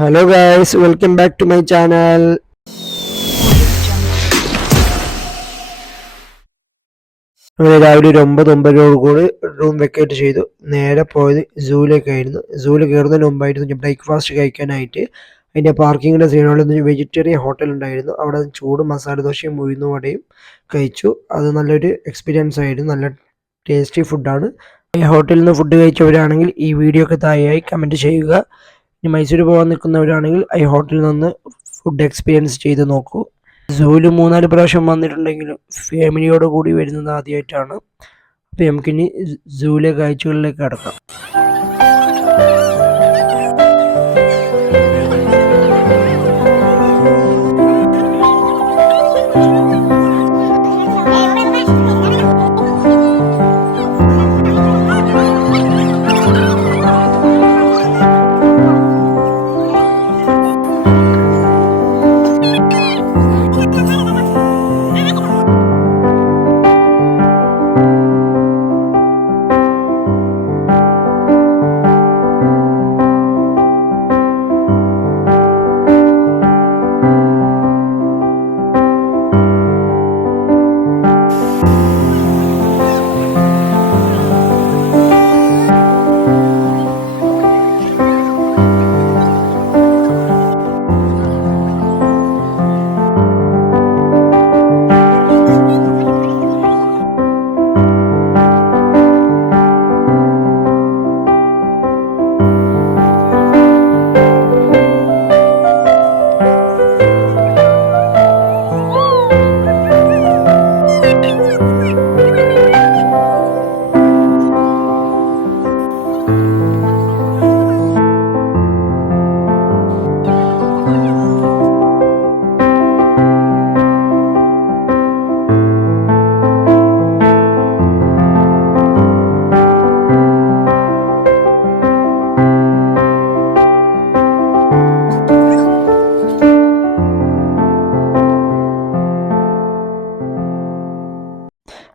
Hello guys, welcome back to my channel. അങ്ങനെ രാവിലെ ഒരു 9:09 റൂം വെക്കേറ്റ് ചെയ്തു. നേരെ പോയത് സൂവിലേക്കായിരുന്നു. സൂവിൽ കയറുന്നതിന് മുമ്പായിരുന്നു ഞാൻ ബ്രേക്ക്ഫാസ്റ്റ് കഴിക്കാനായിട്ട്. അതിൻ്റെ പാർക്കിങ്ങിൻ്റെ സൈഡിലുള്ള ഒരു വെജിറ്റേറിയൻ ഹോട്ടൽ ഉണ്ടായിരുന്നു. അവിടെ ചൂട് മസാല ദോശയും ഉഴുന്നുവടയും കഴിച്ചു. അത് നല്ലൊരു എക്സ്പീരിയൻസ് ആയിരുന്നു. നല്ല ടേസ്റ്റി ഫുഡാണ്. ഈ ഹോട്ടലിൽ നിന്ന് ഫുഡ് കഴിച്ചവരാണെങ്കിൽ ഈ വീഡിയോക്ക് താഴെയായി കമൻറ്റ് ചെയ്യുക. ഇനി മൈസൂർ പോകാൻ നിൽക്കുന്നവരാണെങ്കിൽ ഈ ഹോട്ടലിൽ നിന്ന് ഫുഡ് എക്സ്പീരിയൻസ് ചെയ്ത് നോക്കൂ. സൂവിൽ 3-4 പ്രാവശ്യം വന്നിട്ടുണ്ടെങ്കിലും ഫാമിലിയോട് കൂടി വരുന്നത് ആദ്യമായിട്ടാണ്. അപ്പോൾ നമുക്കിനി സൂവിലെ കാഴ്ചകളിലേക്ക് കടക്കാം.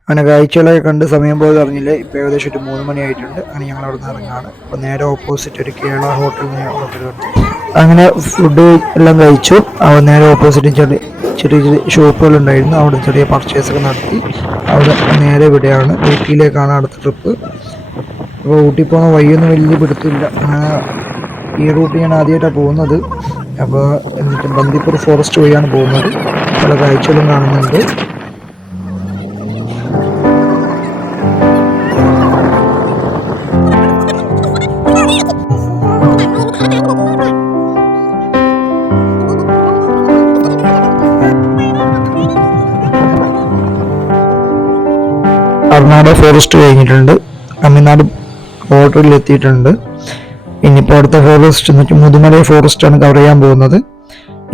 അങ്ങനെ കാഴ്ചകളൊക്കെ കണ്ട് സമയം പോയത് അറിഞ്ഞില്ല. ഇപ്പോൾ ഏകദേശം ഒരു 3 മണി ആയിട്ടുണ്ട്. അങ്ങനെ ഞങ്ങൾ അവിടെ നിന്ന് ഇറങ്ങാണ്. അപ്പോൾ നേരെ ഓപ്പോസിറ്റ് ഒരു കേരള ഹോട്ടൽ കണ്ടു. അങ്ങനെ ഫുഡ് എല്ലാം കഴിച്ചു. അവിടെ നേരെ ഓപ്പോസിറ്റ് ചെറിയ ചെറിയ ഷോപ്പുകളുണ്ടായിരുന്നു. അവിടെ ചെറിയ പർച്ചേസൊക്കെ നടത്തി അവിടെ നേരെ ഇവിടെയാണ് ഊട്ടിയിലേക്കാണ് അടുത്ത ട്രിപ്പ്. അപ്പോൾ ഊട്ടി പോകുന്ന വഴിയൊന്നും വലിയ പിടുത്തില്ല. ഈ റൂട്ട് ഞാൻ ആദ്യമായിട്ടാണ് പോകുന്നത്. അപ്പോൾ എന്നിട്ട് ബന്ദിപ്പൂർ ഫോറസ്റ്റ് വഴിയാണ് പോകുന്നത്. പല കാഴ്ചകളും കാണുന്നുണ്ട്. കർണാടക ഫോറസ്റ്റ് കഴിഞ്ഞിട്ടുണ്ട്. തമിഴ്നാട് ബോർഡറിൽ എത്തിയിട്ടുണ്ട്. ഇനിയിപ്പോൾ അടുത്ത ഫോറസ്റ്റ് എന്നിട്ട് മുതുമലൈ ഫോറസ്റ്റാണ് കവർ ചെയ്യാൻ പോകുന്നത്.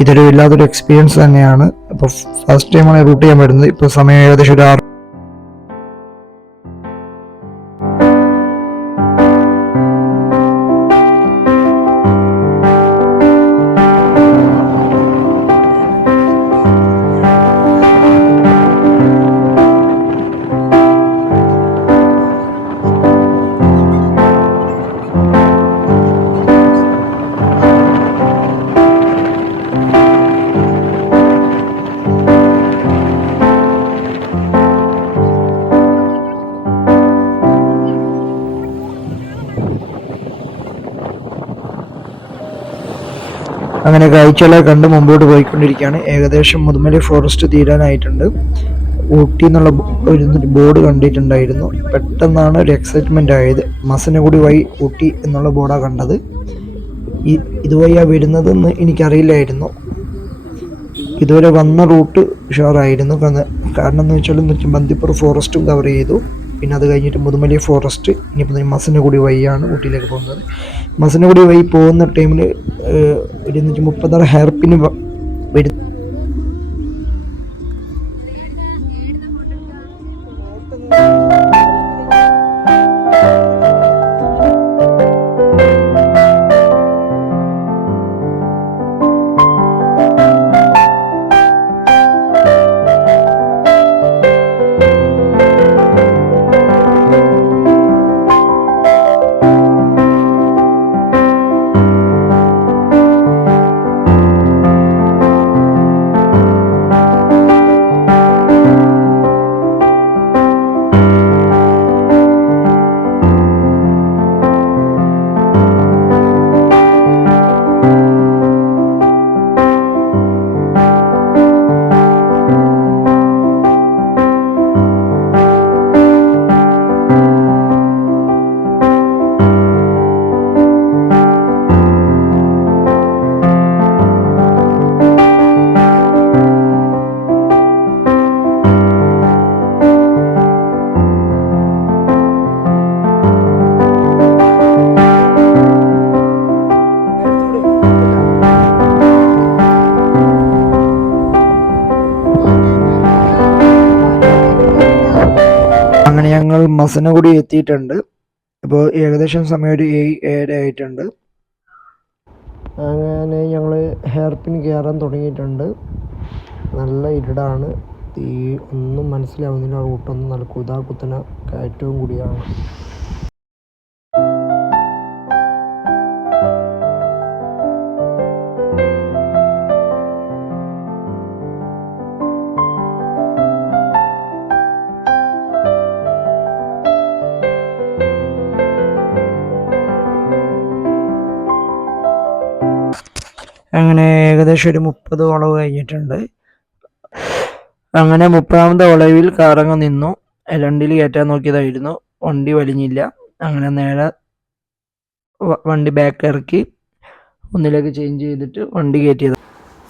ഇതൊരു വല്ലാത്തൊരു എക്സ്പീരിയൻസ് തന്നെയാണ്. അപ്പോൾ ഫസ്റ്റ് ടൈമാണ് റൂട്ട് ചെയ്യാൻ വരുന്നത്. ഇപ്പോൾ സമയം ഏകദേശം ഒരു 6. അങ്ങനെ കാഴ്ചകളെ കണ്ട് മുമ്പോട്ട് പോയിക്കൊണ്ടിരിക്കുകയാണ്. ഏകദേശം മുതുമലൈ ഫോറസ്റ്റ് തീരാനായിട്ടുണ്ട്. ഊട്ടി എന്നുള്ള ഒരു ബോർഡ് കണ്ടിട്ടുണ്ടായിരുന്നു. പെട്ടെന്നാണ് ഒരു എക്സൈറ്റ്മെൻ്റ് ആയത്. മസനഗുഡി വഴി ഊട്ടി എന്നുള്ള ബോർഡാണ് കണ്ടത്. ഇതുവഴിയാണ് വരുന്നതെന്ന് എനിക്കറിയില്ലായിരുന്നു. ഇതുവരെ വന്ന റൂട്ട് ഉഷാറായിരുന്നു. കാരണം എന്ന് വെച്ചാൽ ബന്ദിപ്പൂർ ഫോറസ്റ്റും കവർ ചെയ്തു. പിന്നെ അത് കഴിഞ്ഞിട്ട് മുതുമലൈ ഫോറസ്റ്റ്. ഇനിയിപ്പോൾ മസനഗുഡി വഴിയാണ് ഊട്ടിയിലേക്ക് പോകുന്നത്. മസനഗുഡി വഴി പോകുന്ന ടൈമിൽ 236 ഹെയർ പിൻ വരും. മസനഗുഡി എത്തിയിട്ടുണ്ട്. അപ്പോൾ ഏകദേശം സമയം ഒരു 7 ആയിട്ടുണ്ട്. അങ്ങനെ ഞങ്ങൾ ഹെയർ പിൻ കയറാൻ തുടങ്ങിയിട്ടുണ്ട്. നല്ല ഇരുടാണ്, ഒന്നും മനസ്സിലാവുന്നില്ല. റൂട്ടൊന്നും നല്ല കുത്തന കയറ്റവും കൂടിയാണ്. അങ്ങനെ ഏകദേശം ഒരു 30 വളവ് കഴിഞ്ഞിട്ടുണ്ട്. അങ്ങനെ 30ാമത്തെ വളവിൽ കാറങ്ങ് നിന്നു. വണ്ടിയിൽ കയറ്റാൻ നോക്കിയതായിരുന്നു, വണ്ടി വലിഞ്ഞില്ല. അങ്ങനെ നേരെ വണ്ടി ബാക്ക് ഇറക്കി ഒന്നിലേക്ക് ചേഞ്ച് ചെയ്തിട്ട് വണ്ടി കയറ്റിയത്.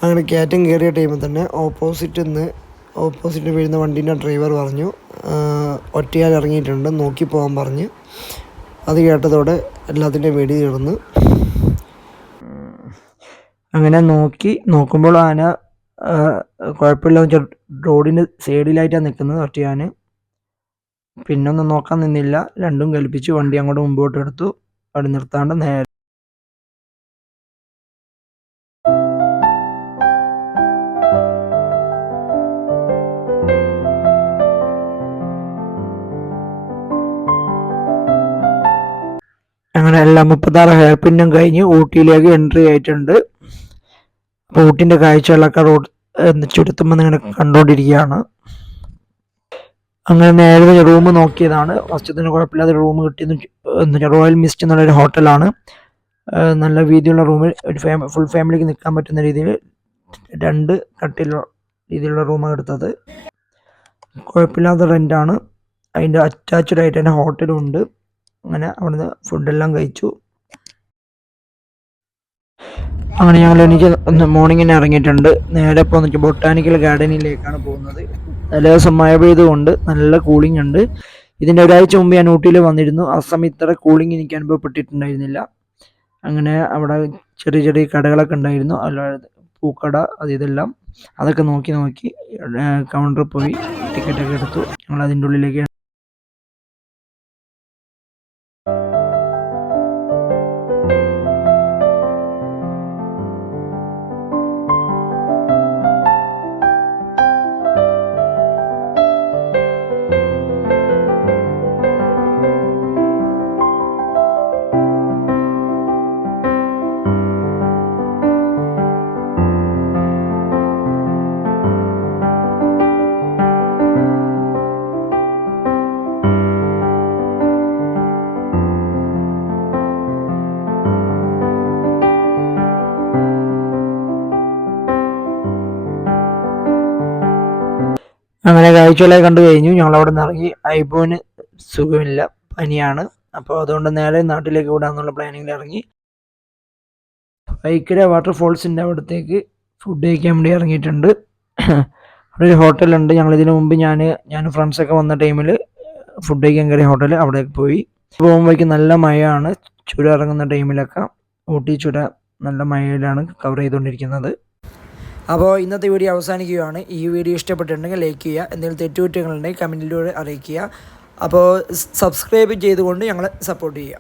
അങ്ങനെ കയറ്റം കയറിയ ടൈമിൽ തന്നെ ഓപ്പോസിറ്റ് വീഴുന്ന വണ്ടീൻ്റെ ഡ്രൈവർ പറഞ്ഞു ഒറ്റയാൽ ഇറങ്ങിയിട്ടുണ്ട്, നോക്കി പോകാൻ പറഞ്ഞ്. അത് കേട്ടതോടെ എല്ലാത്തിൻ്റെയും വെടി തീർന്നു. അങ്ങനെ നോക്കുമ്പോൾ ആന കുഴപ്പമില്ല, റോഡിൻ്റെ സൈഡിലായിട്ടാണ് നിൽക്കുന്നത് ഒറ്റയാൻ. പിന്നൊന്നും നോക്കാൻ നിന്നില്ല, രണ്ടും കൽപ്പിച്ച് വണ്ടി അങ്ങോട്ട് മുമ്പോട്ട് എടുത്തു. അവിടെ നിർത്താണ്ട് നേരെ അങ്ങനെ എല്ലാം 36 ഹെയർ പിന്നും കഴിഞ്ഞ് ഊട്ടിയിലേക്ക് എൻട്രി ആയിട്ടുണ്ട്. അപ്പോൾ ഊട്ടിൻ്റെ കാഴ്ചകളൊക്കെ റോഡ് ചുരത്തുമ്പോൾ ഇങ്ങനെ കണ്ടുകൊണ്ടിരിക്കുകയാണ്. അങ്ങനെ നേരെ റൂം നോക്കിയതാണ്. ഫസ്റ്റത്തിന് കുഴപ്പമില്ലാതെ റൂം കിട്ടിയെന്ന് റോയൽ മിസ്റ്റ് എന്നുള്ളൊരു ഹോട്ടലാണ്. നല്ല വീതിയുള്ള റൂമിൽ ഒരു ഫുൾ ഫാമിലിക്ക് നിൽക്കാൻ പറ്റുന്ന രീതിയിൽ 2 കട്ടിലുള്ള രീതിയിലുള്ള റൂമാണ് എടുത്തത്. കുഴപ്പമില്ലാത്ത റെൻ്റാണ്. അതിൻ്റെ അറ്റാച്ച്ഡ് ആയിട്ട് തന്നെ ഹോട്ടലും ഉണ്ട്. അങ്ങനെ അവിടുന്ന് ഫുഡെല്ലാം കഴിച്ചു. അങ്ങനെ ഞങ്ങൾ എനിക്ക് മോർണിംഗിന് ഇറങ്ങിയിട്ടുണ്ട്. നേരെ പോന്നിട്ട് ബൊട്ടാനിക്കൽ ഗാർഡനിലേക്കാണ് പോകുന്നത്. നല്ല ദിവസം മഴ പെയ്തുകൊണ്ട് നല്ല കൂളിംഗ് ഉണ്ട്. ഇതിൻ്റെ ഒരാഴ്ച മുമ്പ് ഞാൻ ഊട്ടിയിൽ വന്നിരുന്നു. ആ സമയം ഇത്ര കൂളിംഗ് എനിക്ക് അനുഭവപ്പെട്ടിട്ടുണ്ടായിരുന്നില്ല. അങ്ങനെ അവിടെ ചെറിയ ചെറിയ കടകളൊക്കെ ഉണ്ടായിരുന്നു, അല്ലാതെ പൂക്കട ഇതെല്ലാം. അതൊക്കെ നോക്കി കൗണ്ടറിൽ പോയി ടിക്കറ്റൊക്കെ എടുത്തു. ഞങ്ങൾ അതിൻ്റെ ഉള്ളിലേക്ക് അങ്ങനെ കാഴ്ചകളൊക്കെ കണ്ടു കഴിഞ്ഞു. ഞങ്ങളവിടെ നിന്ന് ഇറങ്ങി. ഐബോന് സുഖമില്ല, പനിയാണ്. അപ്പോൾ അതുകൊണ്ട് നേരെ നാട്ടിലേക്ക് വിടാമെന്നുള്ള പ്ലാനിങ്ങിൽ ഇറങ്ങി. വൈക്കര വാട്ടർഫോൾസിൻ്റെ അവിടത്തേക്ക് ഫുഡ് കഴിക്കാൻ വേണ്ടി ഇറങ്ങിയിട്ടുണ്ട്. അവിടെ ഒരു ഹോട്ടലുണ്ട്. ഞങ്ങളിതിനു മുമ്പ് ഞാൻ ഫ്രണ്ട്സൊക്കെ വന്ന ടൈമിൽ ഫുഡ് കഴിക്കാൻ കയറിയ ഹോട്ടൽ, അവിടേക്ക് പോയി. പോകുമ്പോഴേക്കും നല്ല മഴയാണ്. ചുരം ഇറങ്ങുന്ന ടൈമിലൊക്കെ ഊട്ടി ചുരം നല്ല മഴയിലാണ് കവർ ചെയ്തുകൊണ്ടിരിക്കുന്നത്. അപ്പോൾ ഇന്നത്തെ വീഡിയോ അവസാനിക്കുകയാണ്. ഈ വീഡിയോ ഇഷ്ടപ്പെട്ടിട്ടുണ്ടെങ്കിൽ ലൈക്ക് ചെയ്യുക. എന്തെങ്കിലും തെറ്റുകുറ്റങ്ങളുണ്ടെങ്കിൽ കമൻറ്റിലൂടെ അറിയിക്കുക. അപ്പോൾ സബ്സ്ക്രൈബ് ചെയ്തുകൊണ്ട് ഞങ്ങളെ സപ്പോർട്ട് ചെയ്യുക.